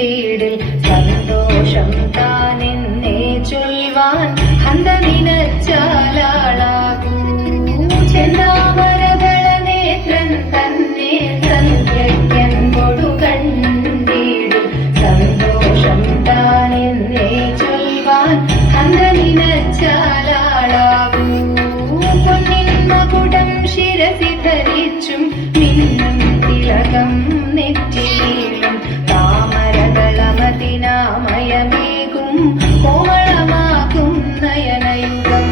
കണ്ടിടിൽ സന്തോഷം താനെന്നേ ചൊൽവാൻ ഹന്ത നിനച്ചാലാളാകൂ ചെന്താമരകള നേത്രൻ തന്നെ സന്ധ്യയ്ക്കൻ കൊടു കണ്ടിടിൽ സന്തോഷം താനെന്നേ ചൊൽവാൻ ഹന്ത നിനച്ചാലാളാകൂ പൊന്നിൻ മകുടം ശിരസി ധരിച്ചും മിന്നും തിലകം നെറ്റിയിലും താമരകളമതിനാമയമേകും കോമളമാകും നയനയുഗം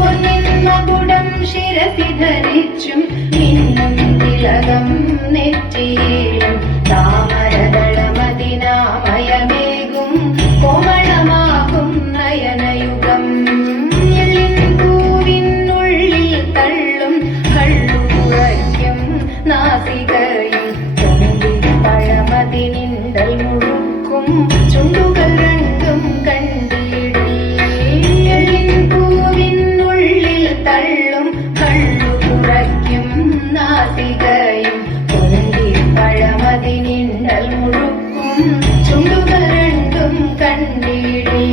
പൊന്നിൻ മകുടം ശിരസി ധരിച്ചും മിന്നും തിലകം നെറ്റിയിലും താമരകളമതിനാമയമേകും കോമളമാകും നയനയുഗം നാസികയും പഴമതിനിണ്ടൽ മുഴുക്കും ചുണ്ടുകൾ രണ്ടും കണ്ടിടിൽ പൂവിനുള്ളിൽ തള്ളും കള്ളു കുറയ്ക്കും നാസികയും പഴമതിനിണ്ടൽ മുഴുക്കും ചുണ്ടുകൾ രണ്ടും കണ്ടിടിൽ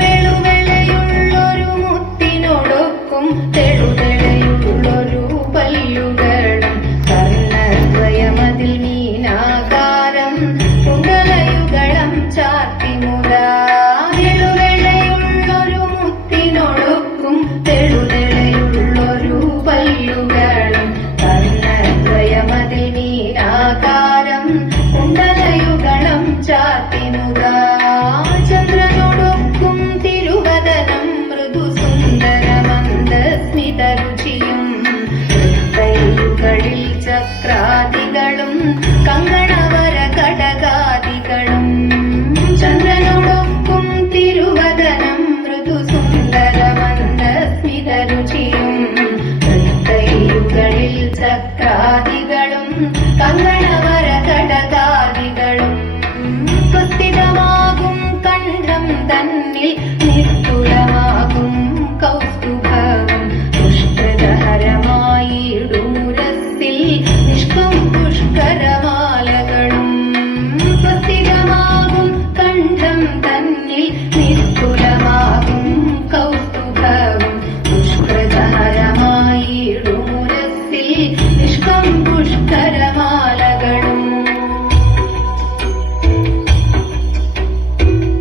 വെളുവെളയുള്ളൊരു മുത്തിനോടൊക്കും തെളുതെളയുള്ളൊരു പല്ലുകളും കർണദ്വയമതിൽ മീനാകാരം കുണ്ടലയുഗളം ചാർത്തിമുതാ വെളുവെളയുള്ളൊരു മുത്തിനൊടുക്കും തെളുതെളയുള്ളൊരു പല്ലുകളും കർണദ്വയമതിൽ മീനാകാരം കുണ്ടലയുഗളം ചാർത്തിമുതാ ചന്ദ്രനോടൊക്കും തിരുവദനം മൃദുസുന്ദരമന്ദസ്മിതരുചിയും കളിൽ ചക്രാദികളും കങ്കണവര കടകാദികളും ചന്ദ്രനോടൊക്കും തിരുവദനം മൃദുസുന്ദരമന്ദസ്മിതരുചിയും കളിൽ ചക്രാദികളും കങ്കണവര കടകാദികളും പ്രസ്ഥിതമാകും കണ്ഠം തന്നിൽ നിസ്തുലമാകും കൗസ്തുഭവും പുഷ്കരഹരമായിടൂരസിൽ നിഷ്കം പുഷ്കരമാലകളും സ്വസ്തികമാകും കണ്ഠം തന്നിൽ നിസ്തുലമാകും കൗസ്തുഭവും പുഷ്കരഹരമായിടൂരസിൽ നിഷ്കം പുഷ്കരമാലകളും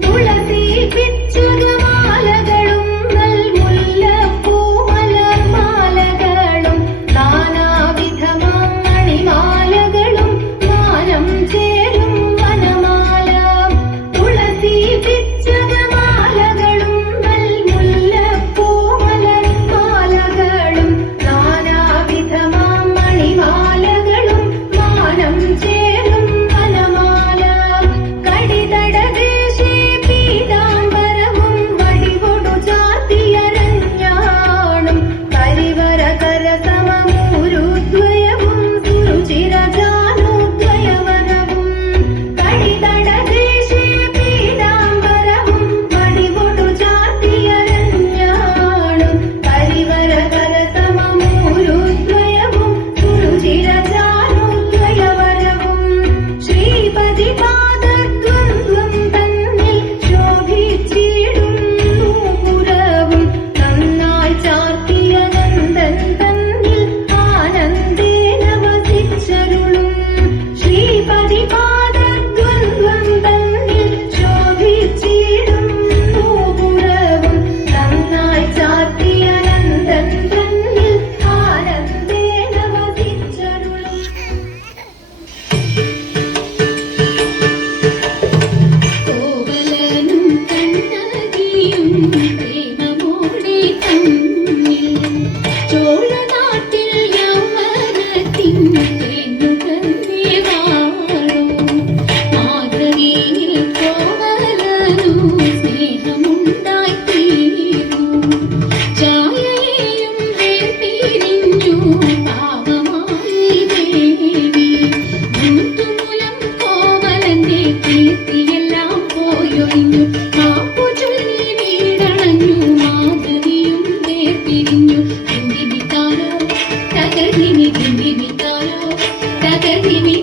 തുളസി പിച്ചകമാലകളും നൽമുല്ലപ്പൂമലർമാലകളും നാനാവിധമാം മണിമാലകളും മാനം ചേരും വനമാല തുളസി പിച്ചകമാലകളും നൽമുല്ലപ്പൂമലർമാലകളും നാനാവിധമാം മണിമാലകളും മാനം ചേരും വനമാല കടിതടദേശേ പീതാംബരവും വടികൊടു ചാത്തിയരഞ്ഞാണും കരിവര കരസമൂരുദ്വയവും സുരുചിരജാനുദ്വയവരവും കടിതടദേശേ പീതാംബരവും വടികൊടു ചാത്തിയരഞ്ഞാണും കരിവര കരസമൂരുദ്വയവും സുരുചിരജാനുദ്വയവരവും ശ്രീപതി പാദദ്വന്ദ്വം തന്നിൽ ശോഭിച്ചിടുന്നു പുരവും നന്നായി ചാർത്തിയ നന്ദൻ തന്നിൽ ആനന്ദേന വസിച്ചരുളും ശ്രീപതി പാദദ്വന്ദ്വം തന്നിൽ ശോഭിച്ചിടുന്നു പുരവും നന്നായി ചാർത്തിയ നന്ദൻ തന്നിൽ ആനന്ദേന വസിച്ചരുളും കോവലനും കണ്ണകിയും പ്രേമമോടെ തമ്മിൽ ചോഴനാട്ടിൽ യൗവനത്തിൻ തേനുകന്നേ വാഴോ മാധവിയിൽ കോവലനു സ്നേഹമുണ്ടായി തീർന്നു ഛായയെയും വേർപിരിഞ്ഞു പാവമായി ദേവി മൂത്തുമൂലം കോവലന്റെ കീർത്തിയെല്ലാം പോയൊഴിഞ്ഞു കാപ്പു ചൊല്ലി വീടണഞ്ഞു മാധവിയും വേർപിരിഞ്ഞു ഹിന്ദിവിത്താരോ തകർന്നിനി ഹിന്ദിവിത്താരോ തകർന്നിനി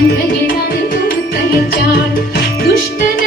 ലങ്കയിലത് കൊടുത്തയച്ചാൾ. ദുഷ്ടൻ